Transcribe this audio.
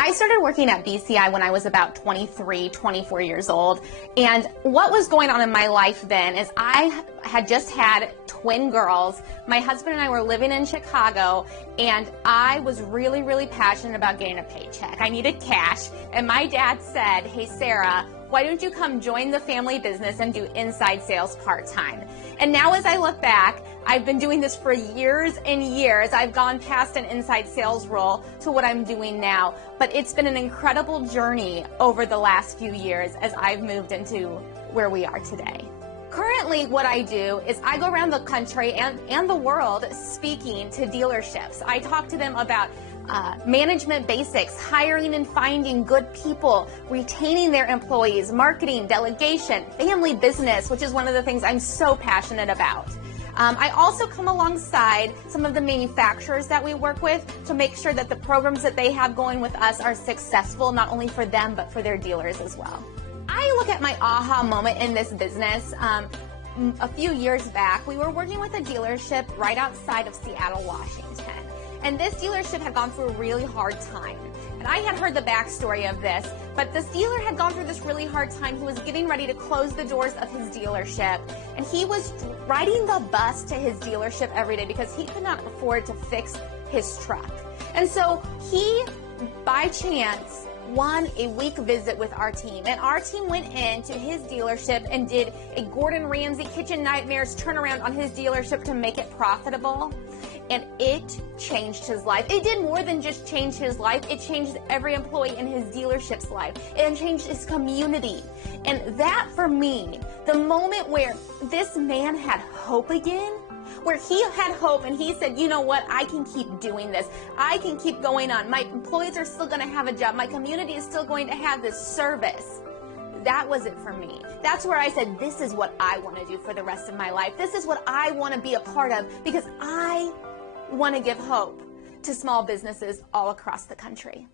I started working at BCI when I was about 23, 24 years old. And what was going on in my life then is I had just had twin girls. My husband and I were living in Chicago, and I was really, really passionate about getting a paycheck. I needed cash. And my dad said, "Hey, Sarah, why don't you come join the family business and do inside sales part-time?" And now as I look back, I've been doing this for years and years. I've gone past an inside sales role to what I'm doing now. But it's been an incredible journey over the last few years as I've moved into where we are today. Currently, what I do is I go around the country and the world speaking to dealerships. I talk to them about management basics, hiring and finding good people, retaining their employees, marketing, delegation, family business, which is one of the things I'm so passionate about. I also come alongside some of the manufacturers that we work with to make sure that the programs that they have going with us are successful, not only for them, but for their dealers as well. I look at my aha moment in this business. A few years back, we were working with a dealership right outside of Seattle, Washington. And this dealership had gone through a really hard time. And I had heard the backstory of this, but this dealer had gone through this really hard time. He was getting ready to close the doors of his dealership, and he was riding the bus to his dealership every day because he could not afford to fix his truck. And so he, by chance, won a week visit with our team, and our team went into his dealership and did a Gordon Ramsay Kitchen Nightmares turnaround on his dealership to make it profitable, and it changed his life. It did more than just change his life. It changed every employee in his dealership's life. It changed his community. And that, for me, the moment where this man had hope again, where he had hope and he said, "You know what, I can keep doing this. I can keep going on. My employees are still going to have a job. My community is still going to have this service." That was it for me. That's where I said, this is what I want to do for the rest of my life. This is what I want to be a part of, because I want to give hope to small businesses all across the country.